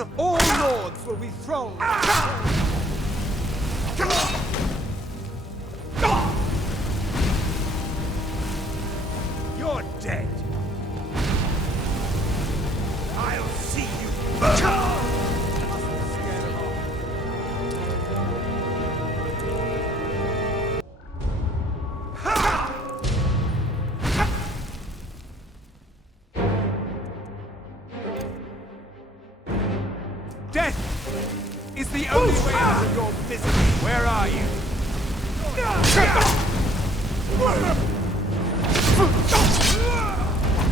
Soon, all lords will be thrown. You're dead. I'll see you burn. Death is the only way out of your misery. Where are you?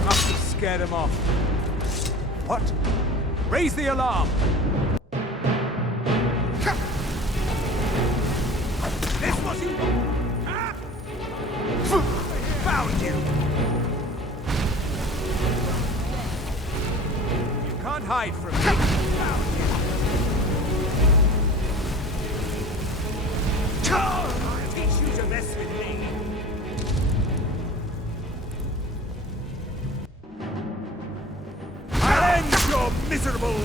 Must have scared him off. What? Raise the alarm. This was you. Found you. You can't hide from me. Found you. I'll teach you to mess with me. I'll end your miserable...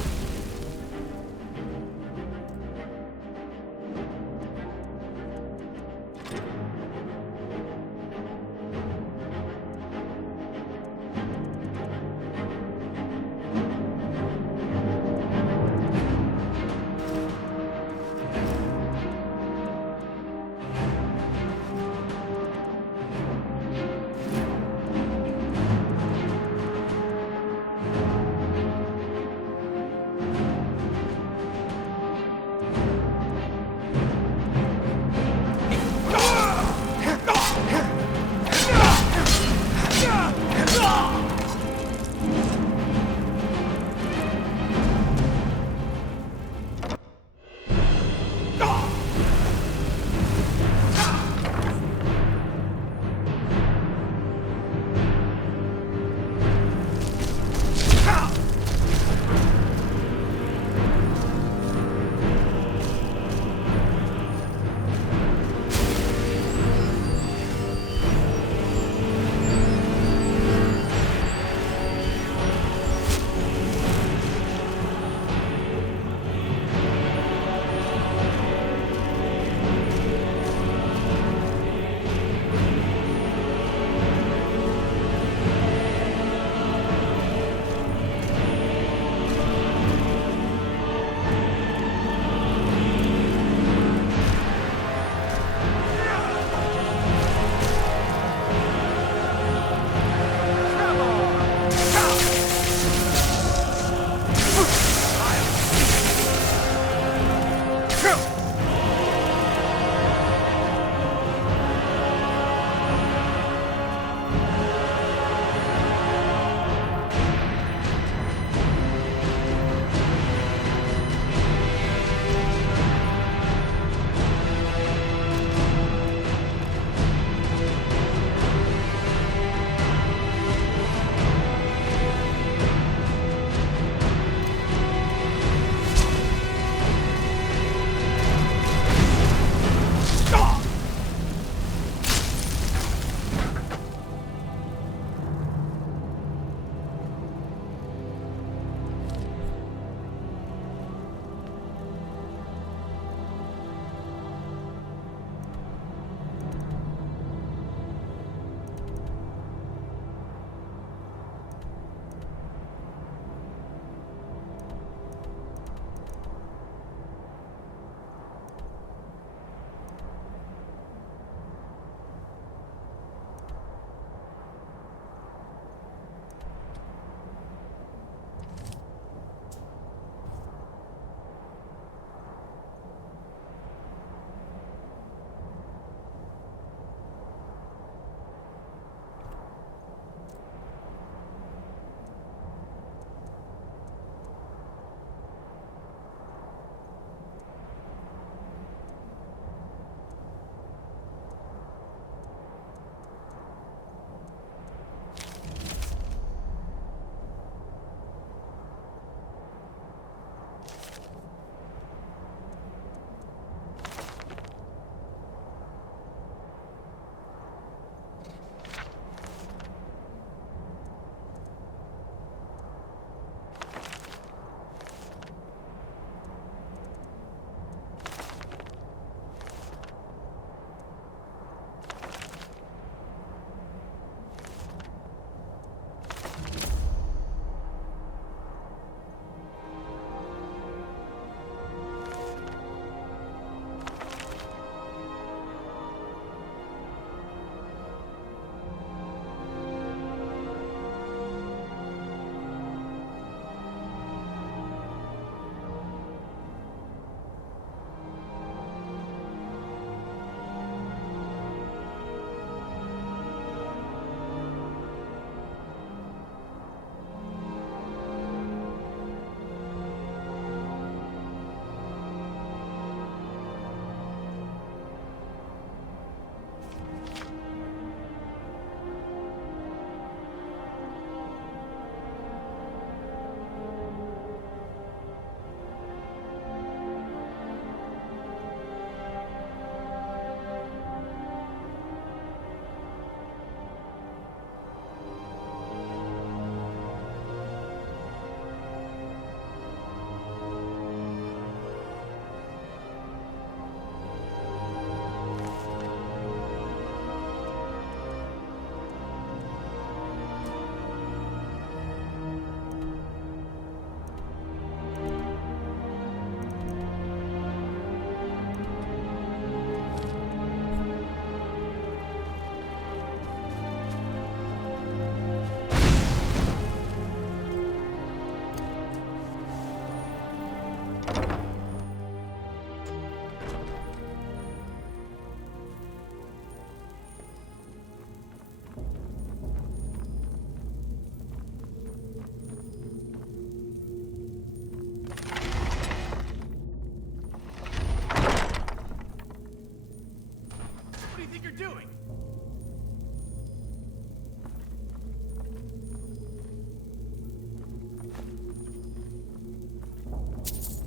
do you think you're doing?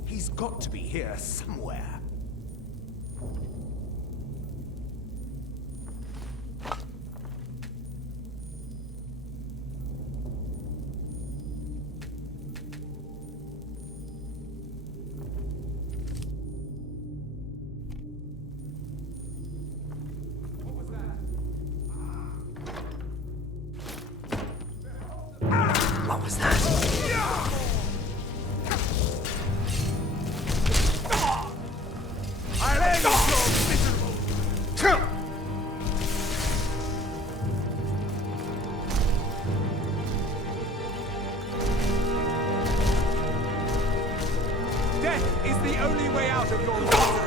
He's got to be here somewhere. What was that? I'll end your miserable. Death is the only way out of your misery.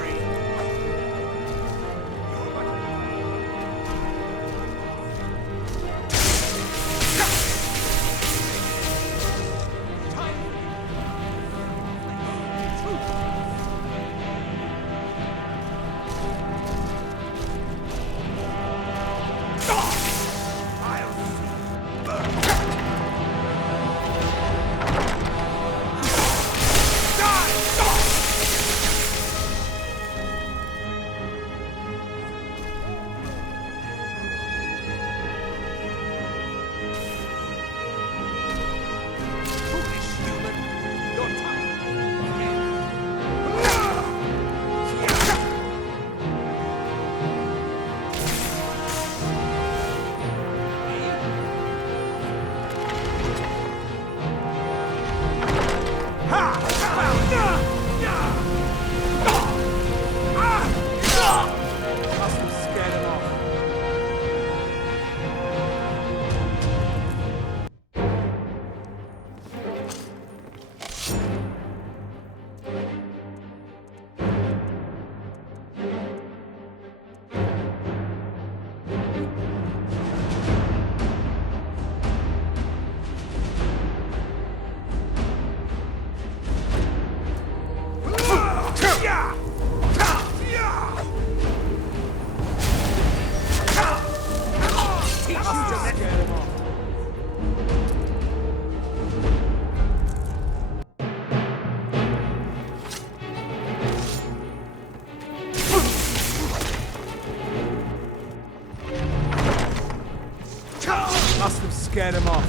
Must have scared him off.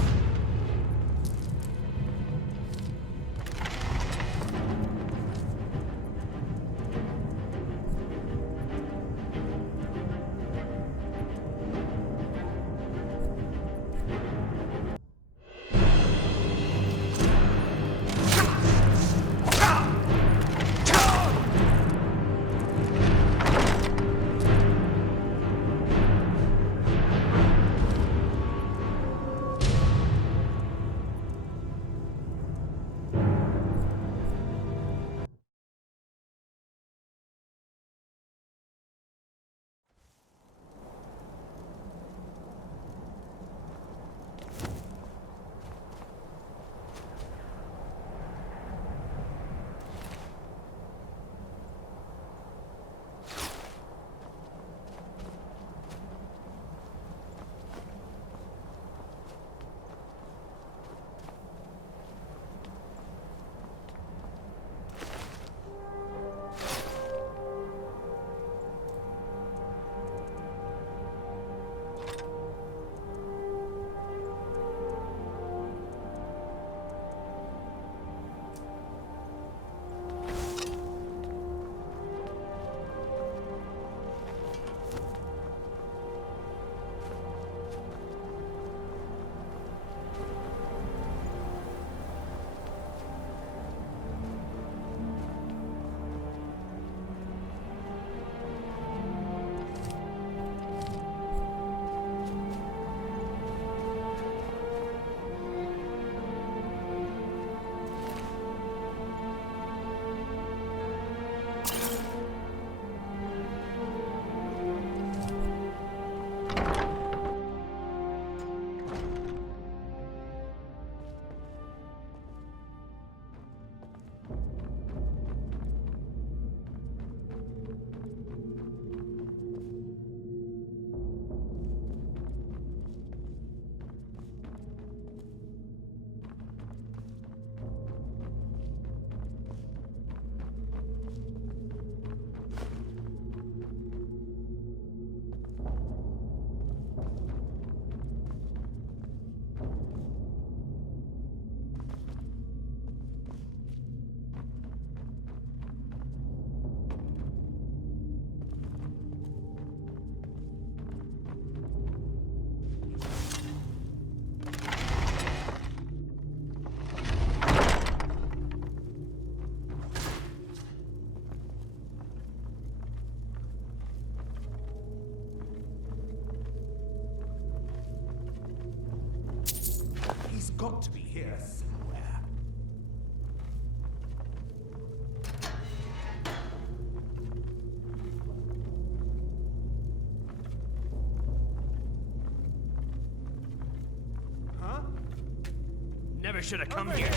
got to be here somewhere. Huh? Never should have come here.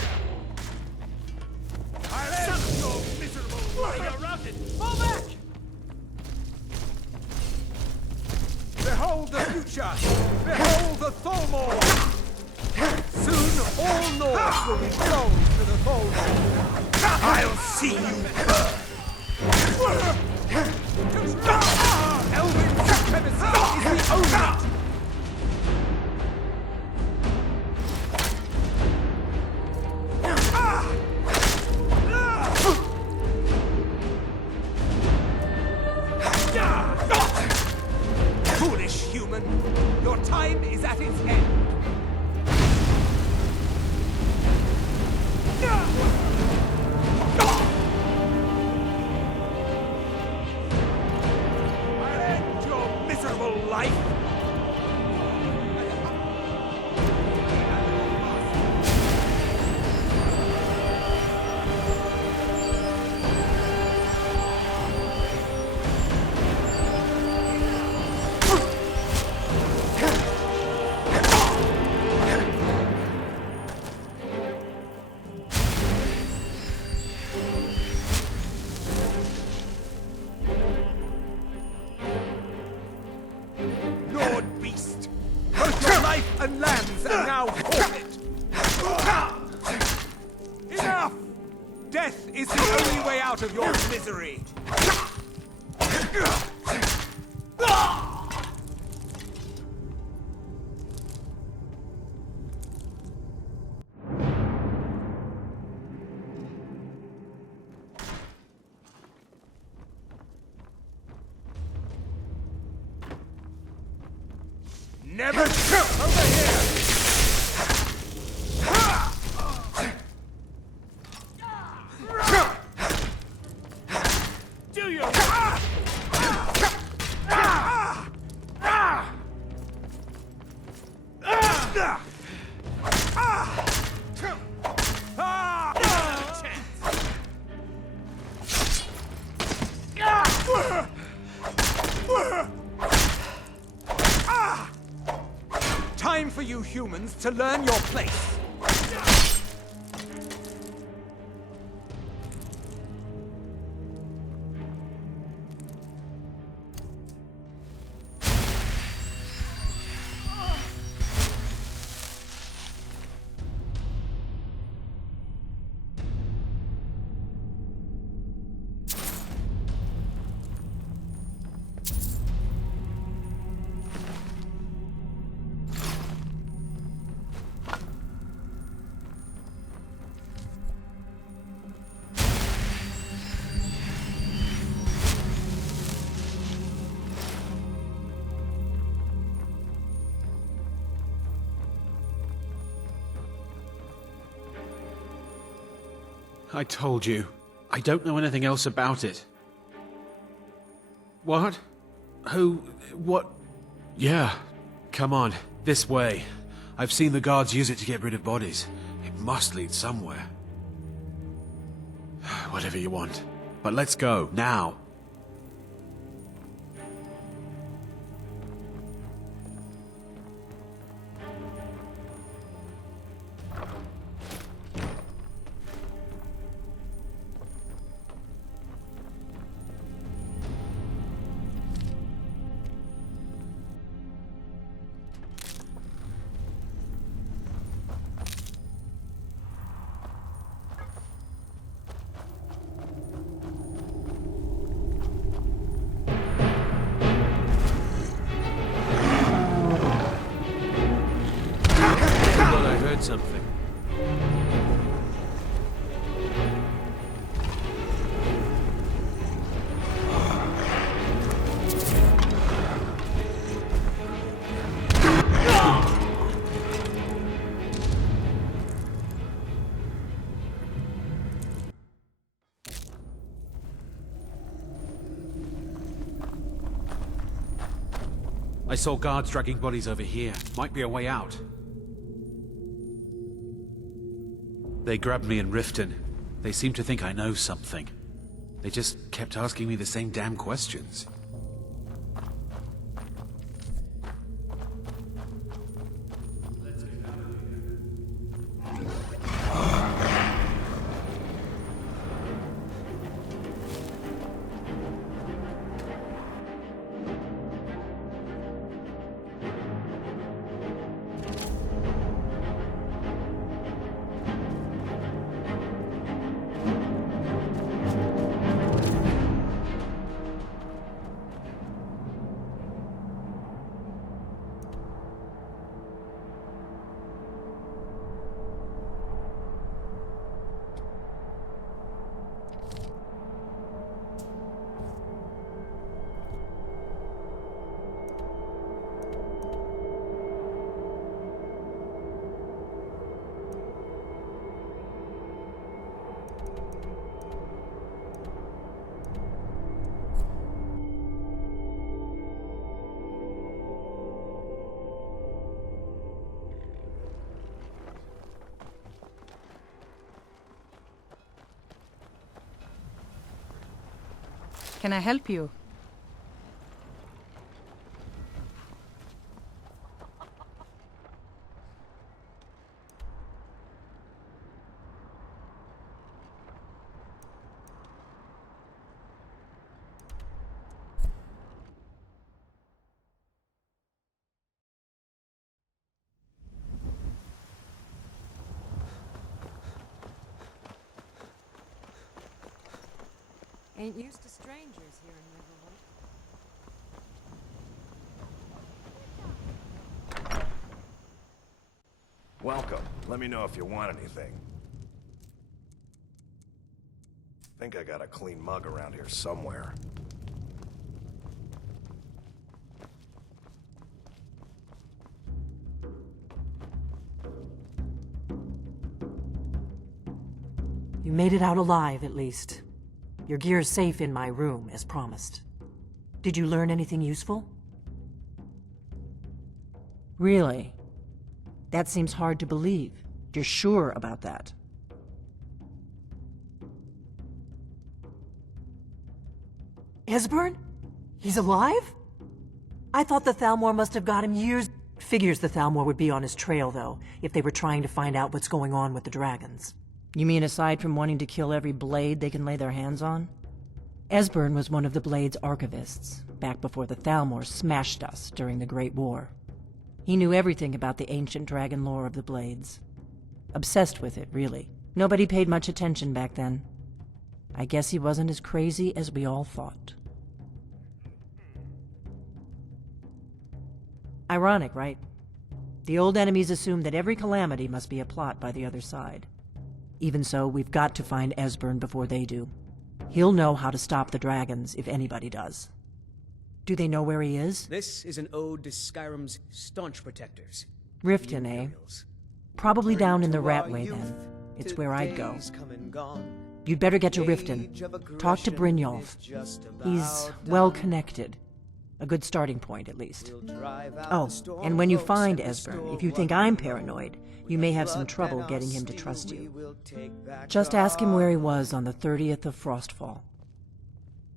I'll end your miserable life! You're routed. Fall back! Behold the future! Behold the Tholmor! Soon all North will be thrown to the Tholmor. I'll see you burn! Elven supremacy is the only... Foolish human! Your time is at its end! I'll end your miserable life! Lord Beast! Both your life and lands are now forfeit! Enough! Death is the only way out of your misery! Never come over here! Do your Time for you humans to learn your place. I told you. I don't know anything else about it. What? Who? What? Yeah. Come on. This way. I've seen the guards use it to get rid of bodies. It must lead somewhere. Whatever you want. But let's go. Now. Something. I saw guards dragging bodies over here. Might be a way out. They grabbed me in Riften. They seem to think I know something. They just kept asking me the same damn questions. Can I help you? Ain't used to strangers here in Riverwood. Welcome. Let me know if you want anything. Think I got a clean mug around here somewhere. You made it out alive, at least. Your gear's safe in my room, as promised. Did you learn anything useful? Really? That seems hard to believe. You're sure about that? Esbern? He's alive? I thought the Thalmor must have got him years... Figures the Thalmor would be on his trail, though, if they were trying to find out what's going on with the dragons. You mean aside from wanting to kill every blade they can lay their hands on? Esbern was one of the Blade's archivists, back before the Thalmor smashed us during the Great War. He knew everything about the ancient dragon lore of the Blades. Obsessed with it, really. Nobody paid much attention back then. I guess he wasn't as crazy as we all thought. Ironic, right? The old enemies assumed that every calamity must be a plot by the other side. Even so, we've got to find Esbern before they do. He'll know how to stop the dragons, if anybody does. Do they know where he is? This is an ode to Skyrim's staunch protectors. Riften, eh? Probably down in the Ratway, then. It's where I'd go. You'd better get to Riften. Talk to Brynjolf. He's well-connected. A good starting point, at least. Oh, and when you find Esbern, if you think I'm paranoid, you may have some trouble getting him to trust you. Just ask him where he was on the 30th of Frostfall.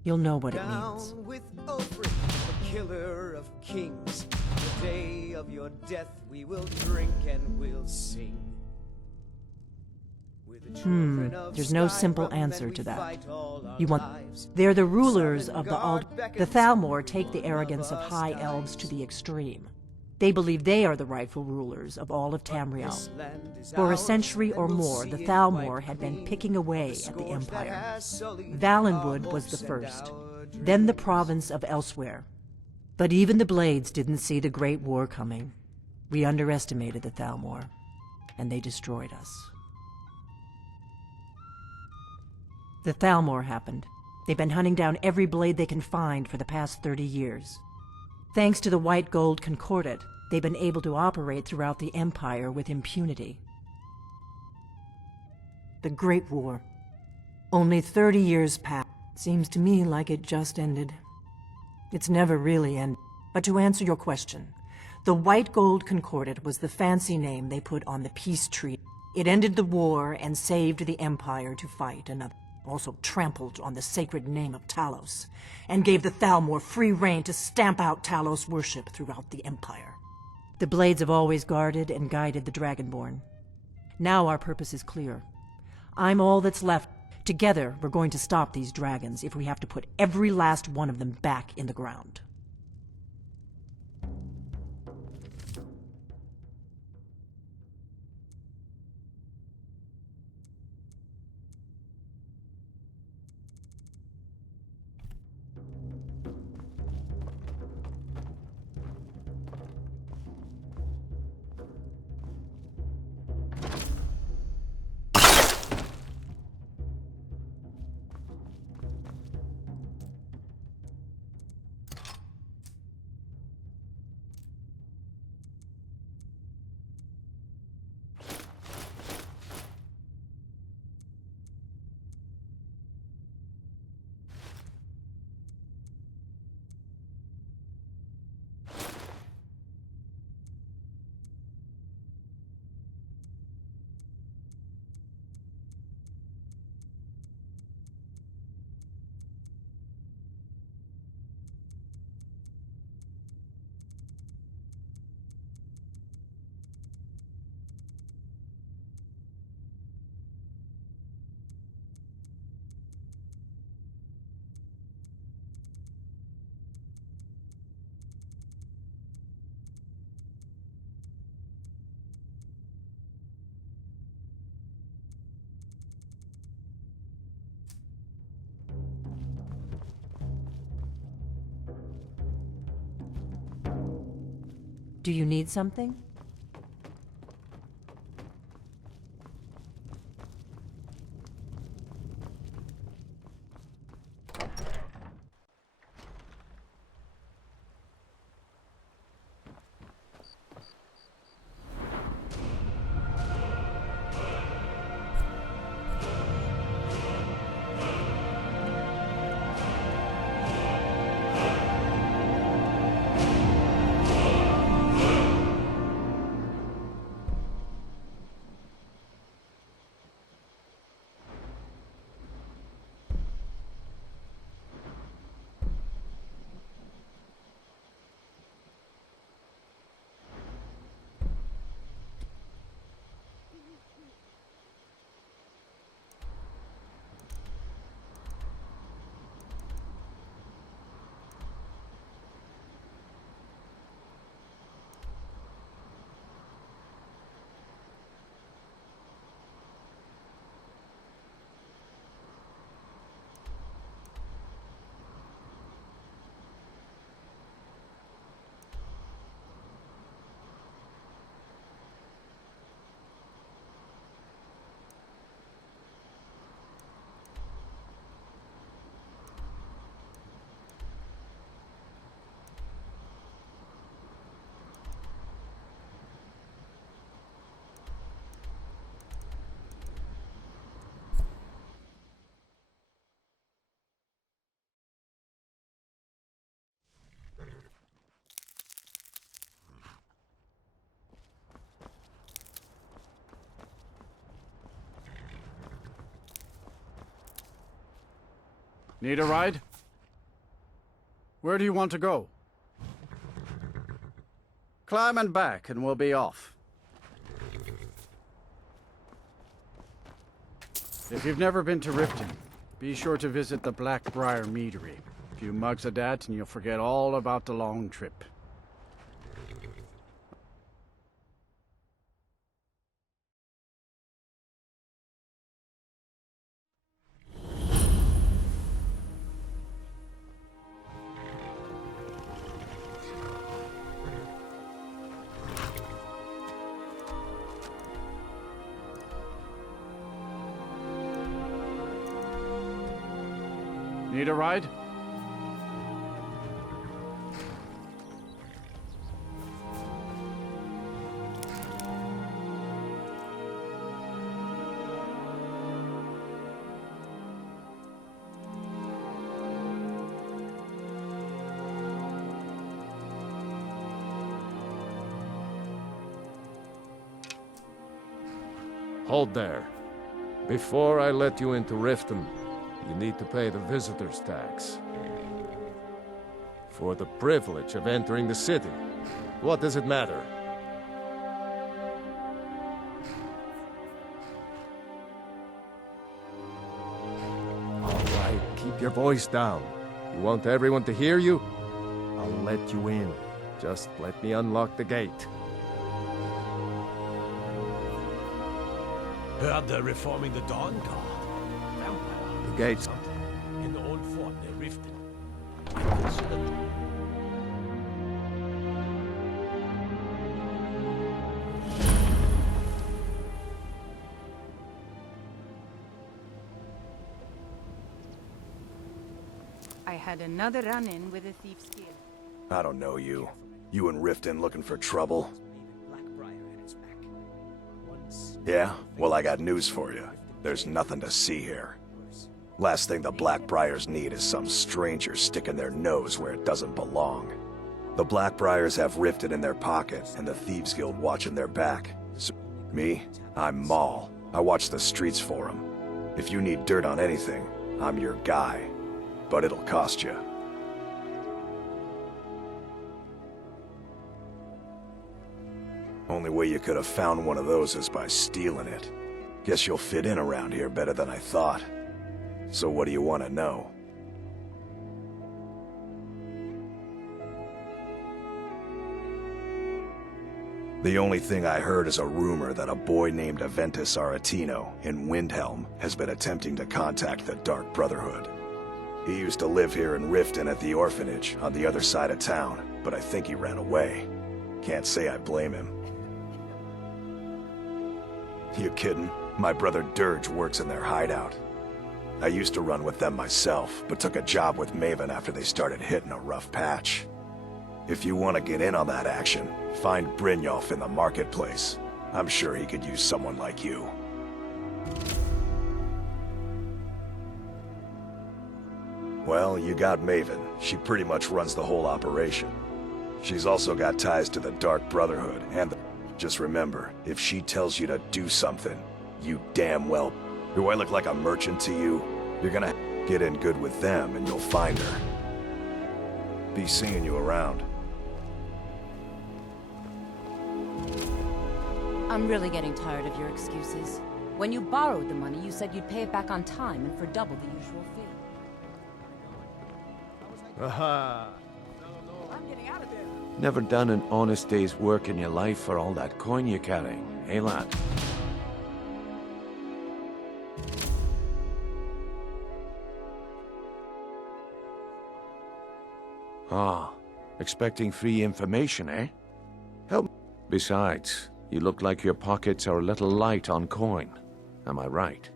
You'll know what it means. With Ulfric, the killer of kings. The day of your death we will drink and we'll sing. There's no simple answer to that. You want... They're the rulers of the The Thalmor take the arrogance of high elves to the extreme. They believe they are the rightful rulers of all of Tamriel. For a century or more, the Thalmor had been picking away at the Empire. Valenwood was the first, then the province of Elsewhere. But even the Blades didn't see the Great War coming. We underestimated the Thalmor, and they destroyed us. The Thalmor happened. They've been hunting down every blade they can find for the past 30 years. Thanks to the White Gold Concordat, they've been able to operate throughout the Empire with impunity. The Great War. Only 30 years passed. Seems to me like it just ended. It's never really ended. But to answer your question, the White Gold Concordat was the fancy name they put on the peace treaty. It ended the war and saved the Empire to fight another. Also trampled on the sacred name of Talos, and gave the Thalmor free rein to stamp out Talos worship throughout the Empire. The Blades have always guarded and guided the Dragonborn. Now our purpose is clear. I'm all that's left. Together, we're going to stop these dragons if we have to put every last one of them back in the ground. Do you need something? Need a ride? Where do you want to go? Climb and back and we'll be off. If you've never been to Riften, be sure to visit the Blackbriar Meadery. A few mugs of that and you'll forget all about the long trip. Need a ride? Hold there. Before I let you into Riften, you need to pay the visitor's tax. For the privilege of entering the city. What does it matter? All right, keep your voice down. You want everyone to hear you? I'll let you in. Just let me unlock the gate. Heard they're reforming the Dawn Guard. Vampire. The gate's Something. In the old fort near Riften. I considered... I had another run-in with a thief's deal. I don't know you. You and Riften looking for trouble? Yeah? Well, I got news for you. There's nothing to see here. Last thing the Blackbriars need is some stranger sticking their nose where it doesn't belong. The Blackbriars have Riften in their pocket, and the Thieves Guild watching their back. So, me? I'm Maul. I watch the streets for them. If you need dirt on anything, I'm your guy. But it'll cost you. Only way you could have found one of those is by stealing it. Guess you'll fit in around here better than I thought. So what do you want to know? The only thing I heard is a rumor that a boy named Aventus Aretino in Windhelm has been attempting to contact the Dark Brotherhood. He used to live here in Riften at the orphanage on the other side of town, but I think he ran away. Can't say I blame him. You kidding? My brother Dirge works in their hideout. I used to run with them myself, but took a job with Maven after they started hitting a rough patch. If you want to get in on that action, find Brynjolf in the marketplace. I'm sure he could use someone like you. Well, you got Maven. She pretty much runs the whole operation. She's also got ties to the Dark Brotherhood, and just remember, if she tells you to do something, you damn well... Do I look like a merchant to you? You're gonna get in good with them, and you'll find her. Be seeing you around. I'm really getting tired of your excuses. When you borrowed the money, you said you'd pay it back on time and for double the usual fee. Aha! I'm getting out of there. Never done an honest day's work in your life for all that coin you're carrying, eh, lad? Ah, expecting free information, eh? Help. Besides, you look like your pockets are a little light on coin. Am I right?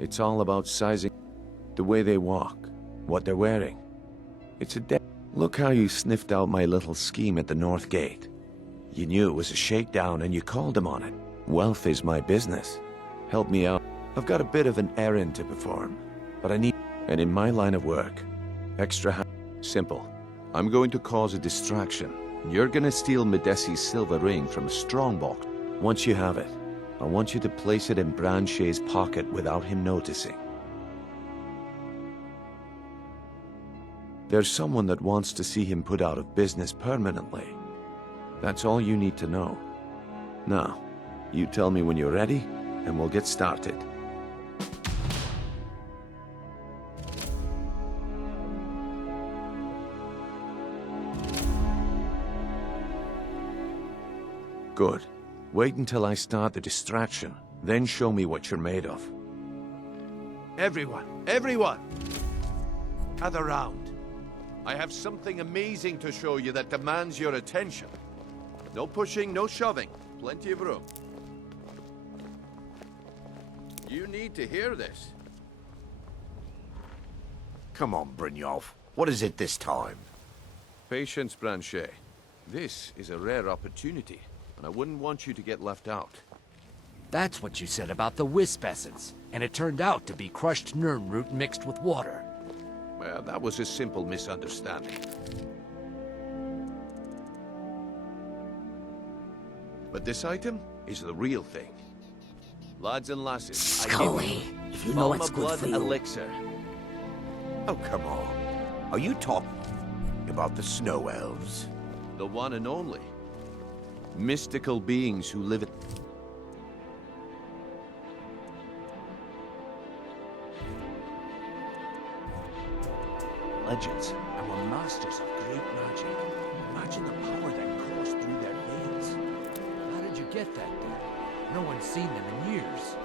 It's all about sizing the way they walk, what they're wearing. It's a Look how you sniffed out my little scheme at the North Gate. You knew it was a shakedown and you called him on it. Wealth is my business. Help me out. I've got a bit of an errand to perform, but I need... And in my line of work, simple. I'm going to cause a distraction. You're gonna steal Medesi's silver ring from a strongbox. Once you have it, I want you to place it in Branche's pocket without him noticing. There's someone that wants to see him put out of business permanently. That's all you need to know. Now, you tell me when you're ready, and we'll get started. Good. Wait until I start the distraction, then show me what you're made of. Everyone! Gather round. I have something amazing to show you that demands your attention. No pushing, no shoving. Plenty of room. You need to hear this. Come on, Brynjolf. What is it this time? Patience, Branche. This is a rare opportunity, and I wouldn't want you to get left out. That's what you said about the wisp essence, and it turned out to be crushed nirn root mixed with water. Well, that was a simple misunderstanding. But this item is the real thing. Lads and lasses, Scully, if you know what's good blood for you. elixir. Oh, come on. Are you talking about the snow elves? The one and only. Mystical beings who live in... Legends, and were masters of great magic. Imagine the power that coursed through their veins. How did you get that then? No one's seen them in years.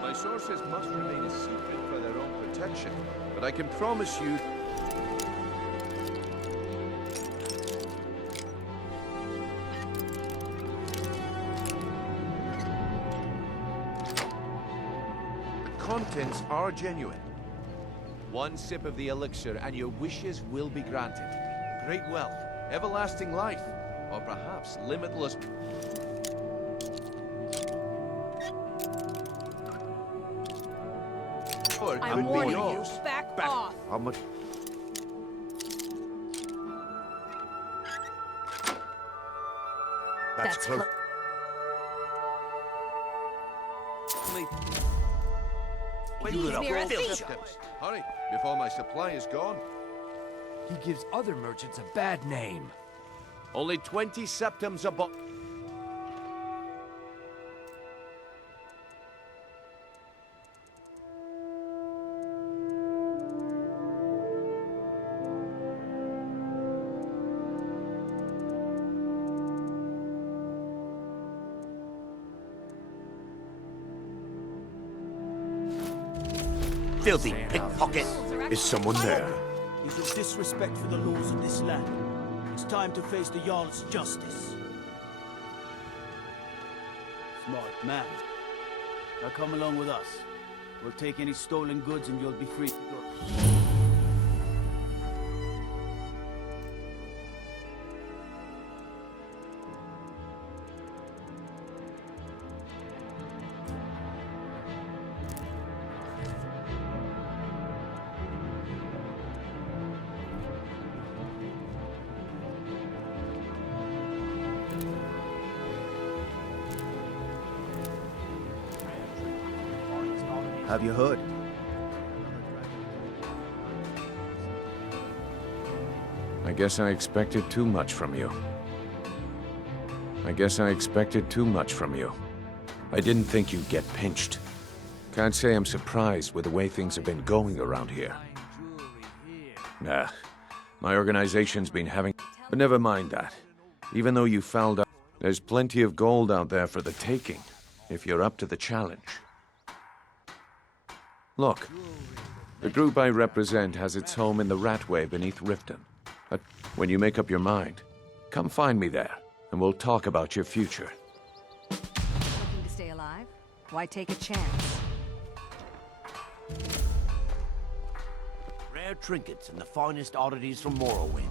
My sources must remain a secret for their own protection, but I can promise you... the contents are genuine. One sip of the elixir and your wishes will be granted. Great wealth, everlasting life, or perhaps limitless... I'm warning you. Back off. How much? That's close. Hurry, before my supply is gone. He gives other merchants a bad name. Only 20 septums a bo- Filthy pickpocket. Is someone there? Is your disrespect for the laws of this land. It's time to face the Jarl's justice. Smart man. Now come along with us. We'll take any stolen goods and you'll be free to go. Have you heard? I guess I expected too much from you. I didn't think you'd get pinched. Can't say I'm surprised with the way things have been going around here. Nah, my organization's been having... But never mind that. Even though you fouled up, there's plenty of gold out there for the taking, if you're up to the challenge. Look, the group I represent has its home in the Ratway beneath Riften. But when you make up your mind, come find me there, and we'll talk about your future. Looking to stay alive? Why take a chance? Rare trinkets and the finest oddities from Morrowind.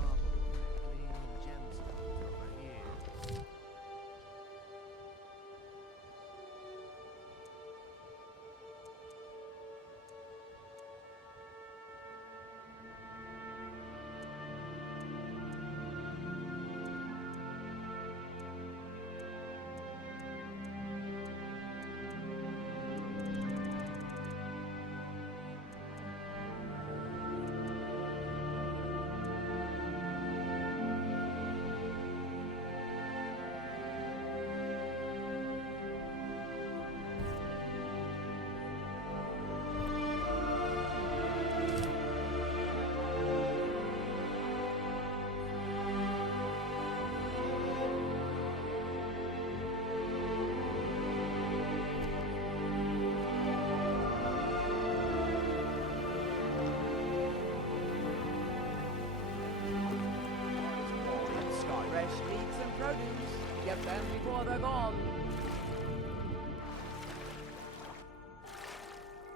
Fresh meats and produce. Get them before they're gone.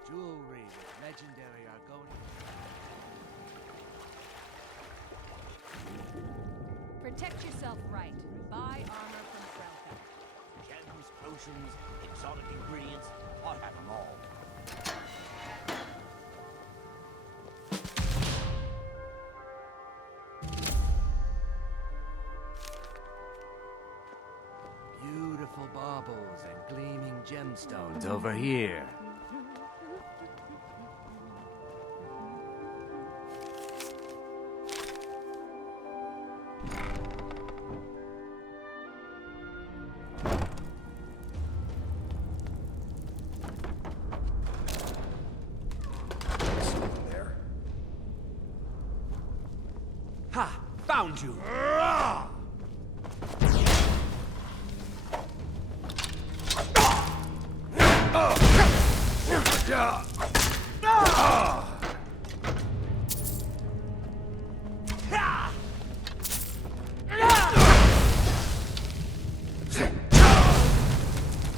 Jewelry with legendary Argonian. Protect yourself right. Buy armor from Frelka. Gems, potions, exotic ingredients. I have them all. Beautiful. colorful baubles and gleaming gemstones over here. Ha! Found you!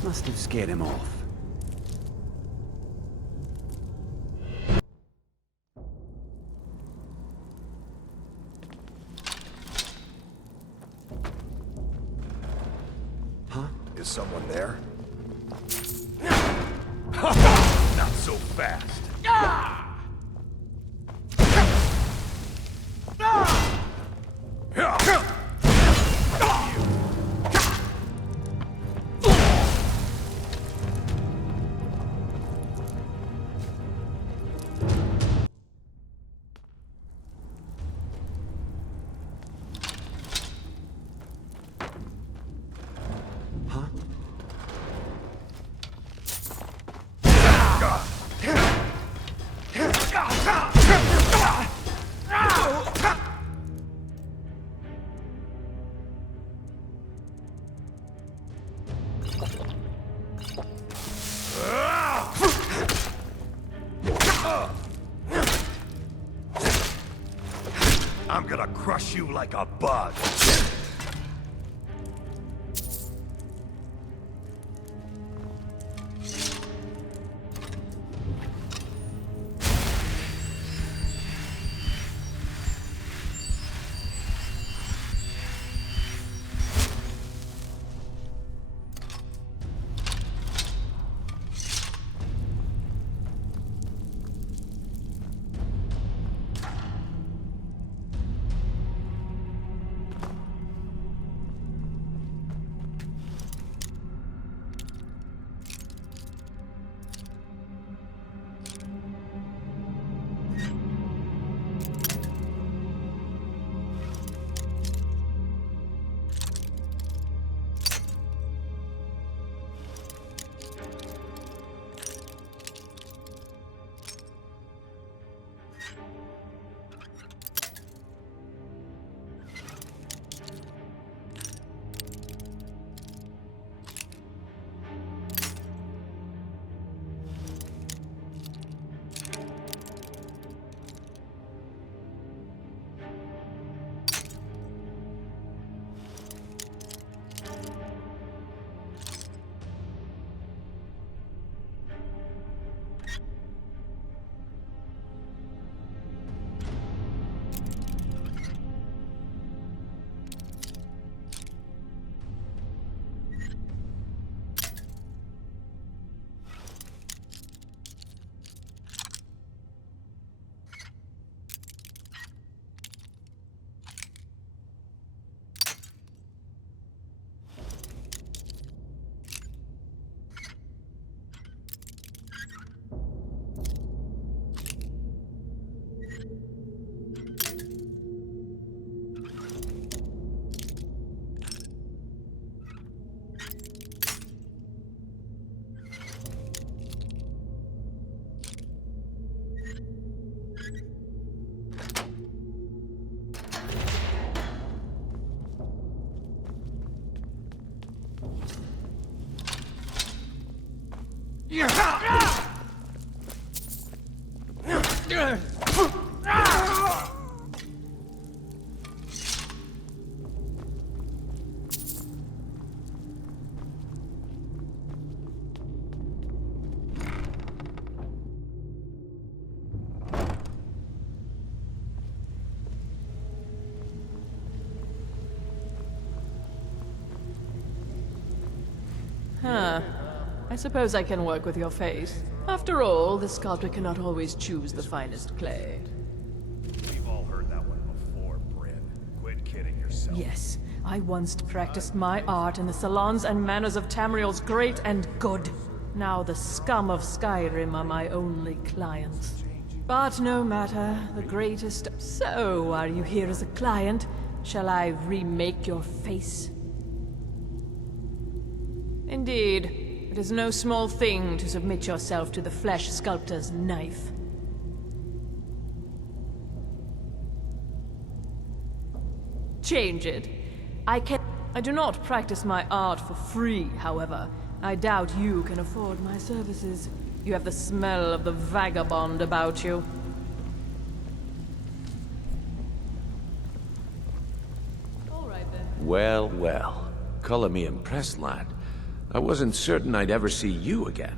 Must have scared him off. Huh? Is someone there? Not so fast. I'm gonna crush you like a bug. Huh. I suppose I can work with your face. After all, the sculptor cannot always choose the finest clay. We've all heard that one before, Bryn. Quit kidding yourself. Yes, I once practiced my art in the salons and manners of Tamriel's great and good. Now the scum of Skyrim are my only clients. But no matter, the greatest... So, are you here as a client? Shall I remake your face? Indeed, it is no small thing to submit yourself to the flesh sculptor's knife. Change it. I do not practice my art for free, however. I doubt you can afford my services. You have the smell of the vagabond about you. All right then. Well, well. Color me impressed, lad. I wasn't certain I'd ever see you again.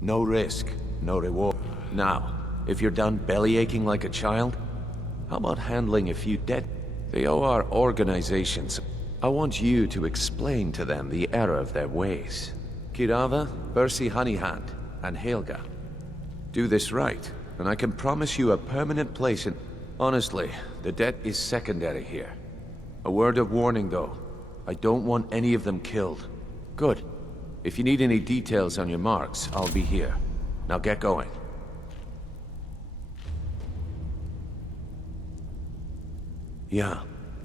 No risk, no reward. Now, if you're done bellyaching like a child, how about handling a few debt? They owe our organizations. I want you to explain to them the error of their ways. Kirava, Percy Honeyhand, and Helga. Do this right, and I can promise you a permanent place in... Honestly, the debt is secondary here. A word of warning, though. I don't want any of them killed. Good. If you need any details on your marks, I'll be here. Now get going. Yeah,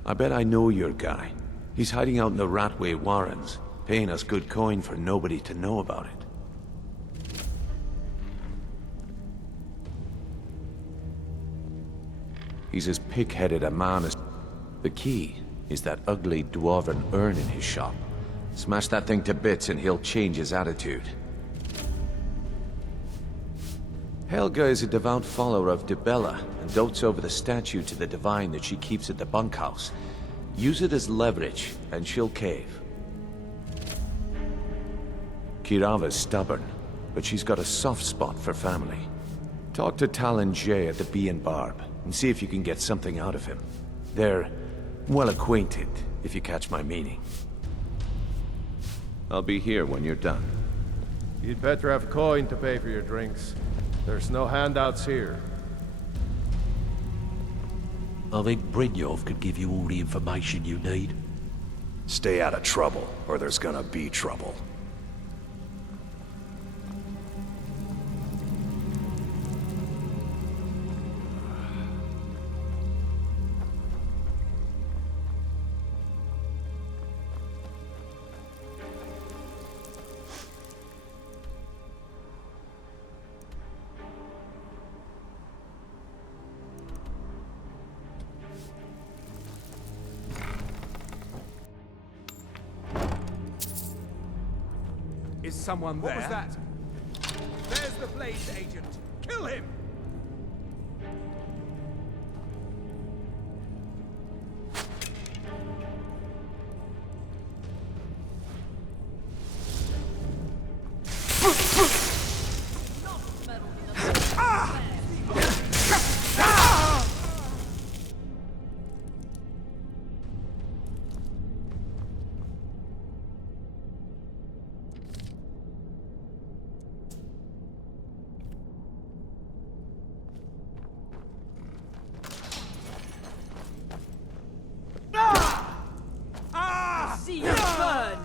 I bet I know your guy. He's hiding out in the Ratway Warrens, paying us good coin for nobody to know about it. He's as pig-headed a man as... The key is that ugly dwarven urn in his shop. Smash that thing to bits and he'll change his attitude. Helga is a devout follower of Dibella and dotes over the statue to the divine that she keeps at the bunkhouse. Use it as leverage, and she'll cave. Kirava's stubborn, but she's got a soft spot for family. Talk to Talon Jay at the Bee and Barb, and see if you can get something out of him. They're well acquainted, if you catch my meaning. I'll be here when you're done. You'd better have coin to pay for your drinks. There's no handouts here. I think Brynjolf could give you all the information you need. Stay out of trouble, or there's gonna be trouble. Is someone there? What was that? There's the Blaze agent. Kill him! See you burn!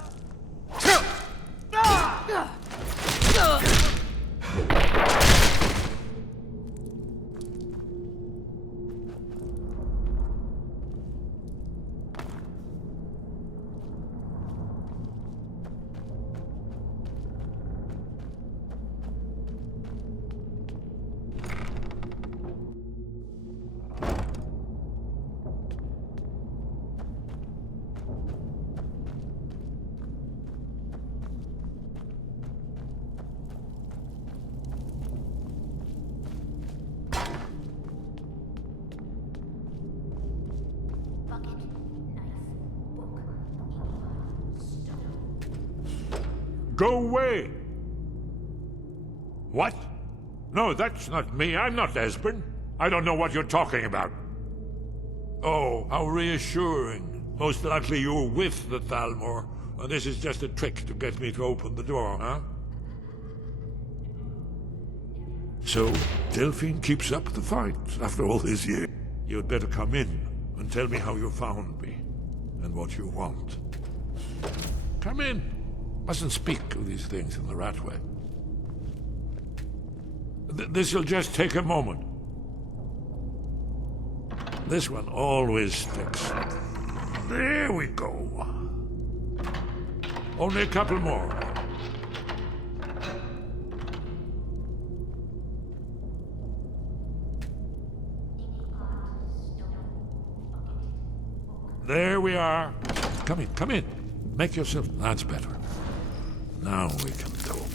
Go away! What? No, that's not me. I'm not Esbern. I don't know what you're talking about. Oh, how reassuring. Most likely you're with the Thalmor, and this is just a trick to get me to open the door, huh? So, Delphine keeps up the fight after all these years. You'd better come in. and tell me how you found me, and what you want. Come in. Mustn't speak of these things in the rat way. This'll just take a moment. This one always sticks. There we go. Only a couple more. There we are. Come in, come in. Make yourself... That's better. Now we can talk.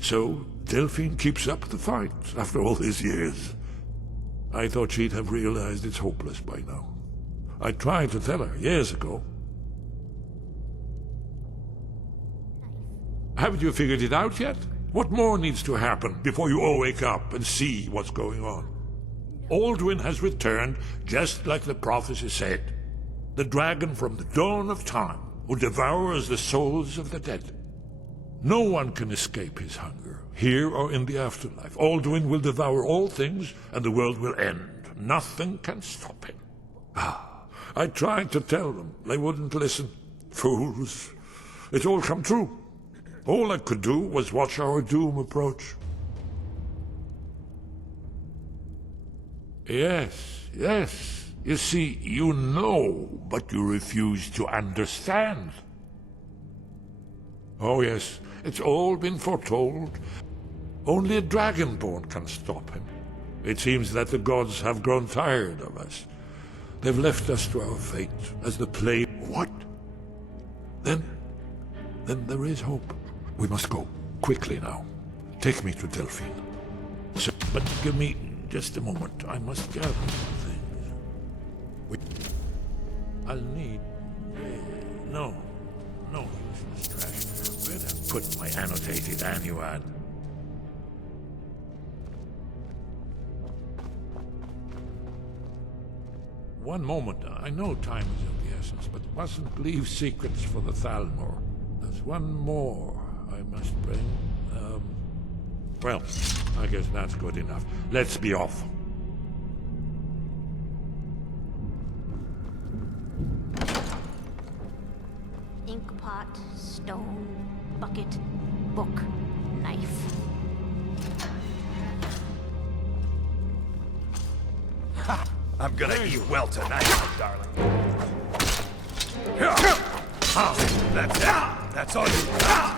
So, Delphine keeps up the fight after all these years. I thought she'd have realized it's hopeless by now. I tried to tell her years ago. Haven't you figured it out yet? What more needs to happen before you all wake up and see what's going on? Alduin has returned just like the prophecy said. The dragon from the dawn of time who devours the souls of the dead. No one can escape his hunger, here or in the afterlife. Alduin will devour all things, and the world will end. Nothing can stop him. I tried to tell them. They wouldn't listen. Fools. It's all come true. All I could do was watch our doom approach. Yes, yes. You see, you know, but you refuse to understand. Oh yes, it's all been foretold. Only a dragonborn can stop him. It seems that the gods have grown tired of us. They've left us to our fate as the plague. What? Then there is hope. We must go, quickly now. Take me to Delphine. So, but give me just a moment. I must gather things. I'll need... No useless trash. Where'd I put my annotated annuad? One moment. I know time is of the essence, but mustn't leave secrets for the Thalmor. There's one more I must bring. Well, I guess that's good enough. Let's be off. Inkpot, stone, bucket, book, knife. Ha! I'm gonna eat well tonight, my darling. That's it. That's all you got.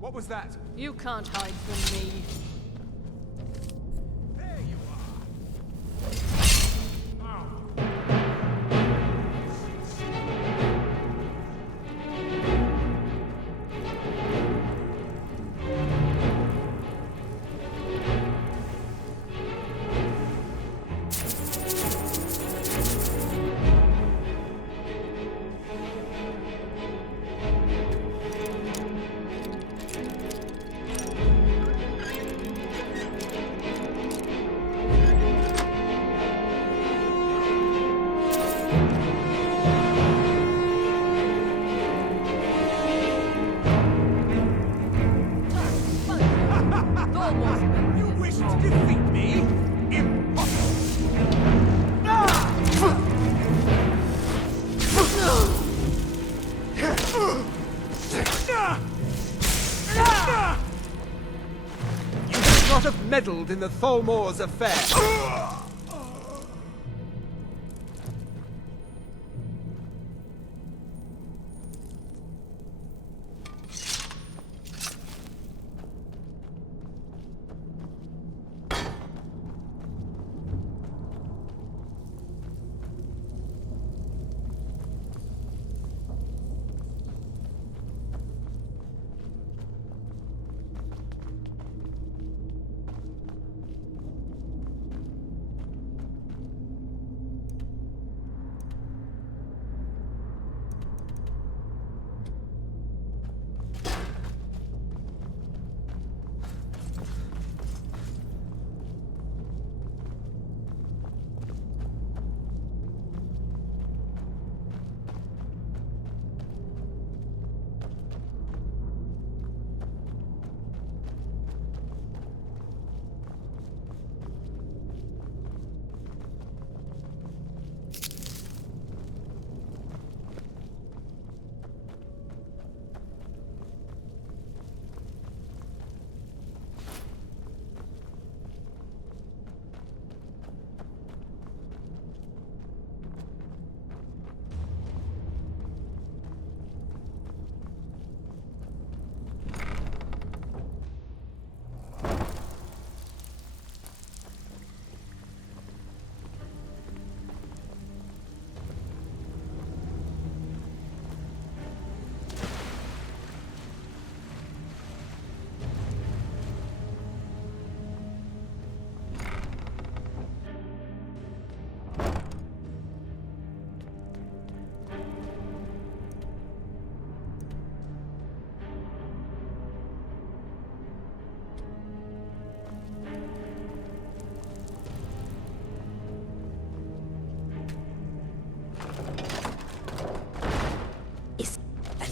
What was that? You can't hide from me. There you are. You wish to defeat me? Impossible! not have meddled in the Thalmor's affair.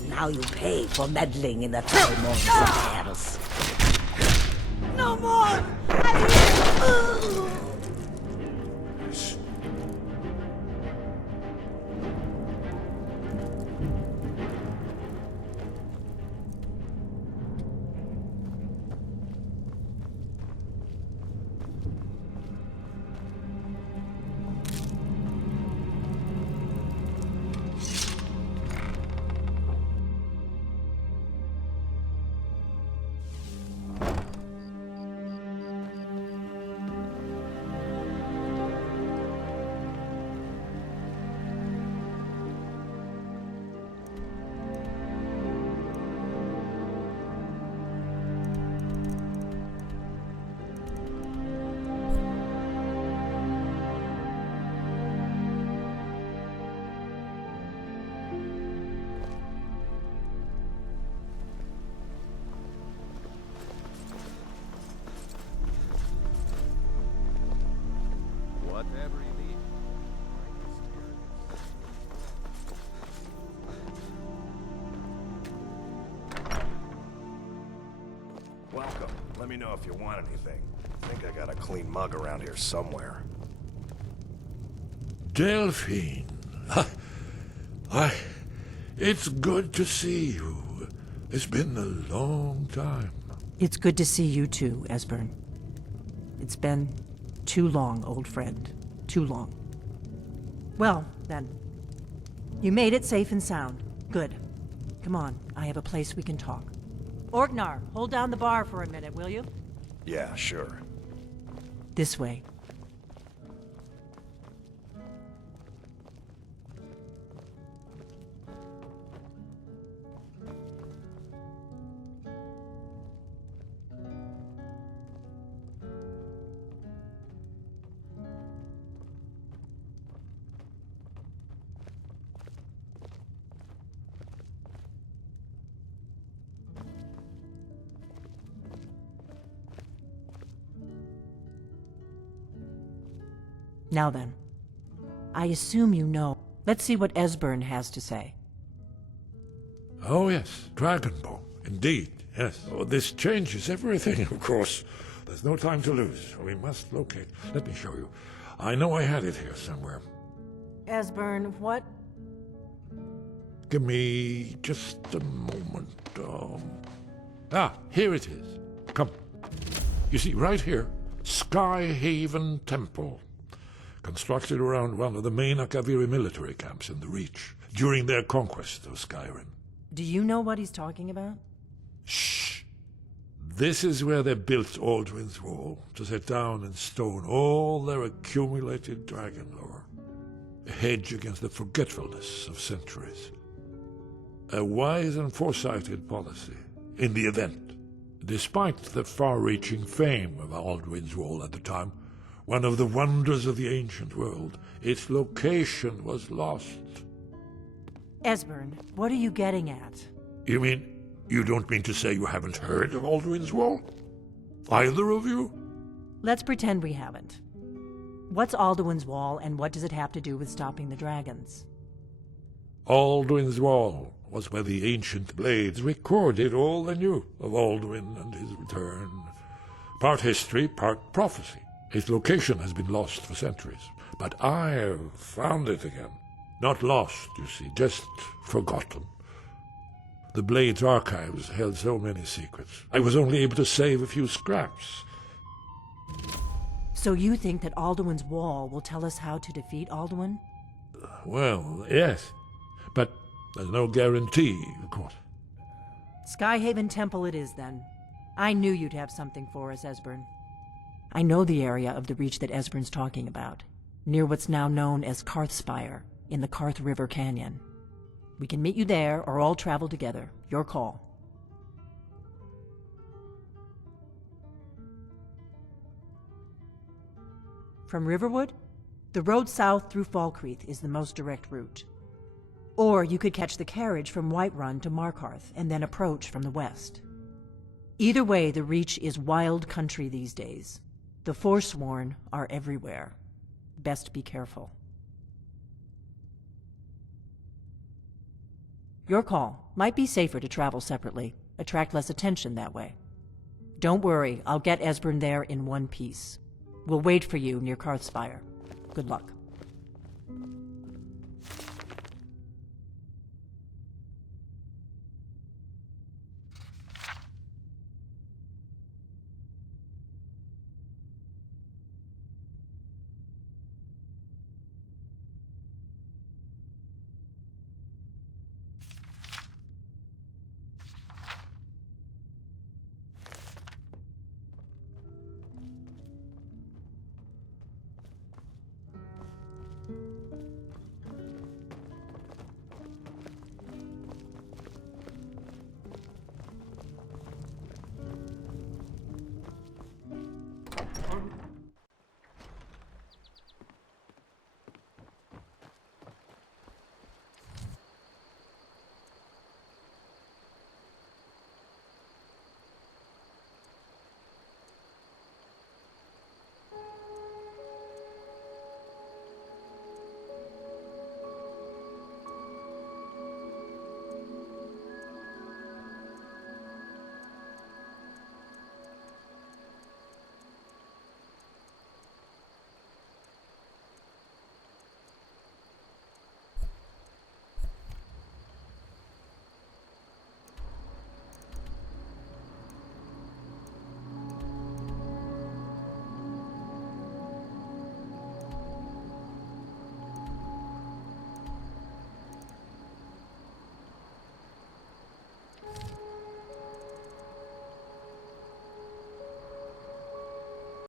Now you pay for meddling in the Thalmor's affairs. No more! Whatever you need. Welcome. Let me know if you want anything. I think I got a clean mug around here somewhere. Delphine. It's good to see you. It's been a long time. It's good to see you too, Esbern. It's been too long, old friend. Too long. Well, then. You made it safe and sound. Good. Come on, I have a place we can talk. Orgnar, hold down the bar for a minute, will you? Yeah, sure. This way. Now then, I assume you know. Let's see what Esbern has to say. Oh yes, Dragonbone. Indeed, yes. Oh, this changes everything, of course. There's no time to lose. We must locate. Let me show you. I know I had it here somewhere. Esbern, what? Give me just a moment. Here it is. Come. You see, right here, Skyhaven Temple, constructed around one of the main Akaviri military camps in the Reach during their conquest of Skyrim. Do you know what he's talking about? Shh! This is where they built Alduin's Wall, to set down in stone all their accumulated dragon lore. A hedge against the forgetfulness of centuries. A wise and foresighted policy, in the event. Despite the far-reaching fame of Alduin's Wall at the time, one of the wonders of the ancient world, its location was lost. Esbern, what are you getting at? You mean, you don't mean to say you haven't heard of Alduin's Wall? Either of you? Let's pretend we haven't. What's Alduin's Wall, and what does it have to do with stopping the dragons? Alduin's Wall was where the ancient blades recorded all they knew of Alduin and his return. Part history, part prophecy. Its location has been lost for centuries, but I've found it again. Not lost, you see, just forgotten. The Blade's archives held so many secrets. I was only able to save a few scraps. So you think that Alduin's Wall will tell us how to defeat Alduin? Well, yes. But there's no guarantee, of course. Skyhaven Temple it is, then. I knew you'd have something for us, Esbern. I know the area of the Reach that Esbern's talking about, near what's now known as Karthspire, in the Karth River Canyon. We can meet you there, or all travel together. Your call. From Riverwood, the road south through Falkreath is the most direct route. Or you could catch the carriage from Whiterun to Markarth and then approach from the west. Either way, the Reach is wild country these days. The Forsworn are everywhere. Best be careful. Your call. Might be safer to travel separately. Attract less attention that way. Don't worry, I'll get Esbern there in one piece. We'll wait for you near Karthspire. Good luck.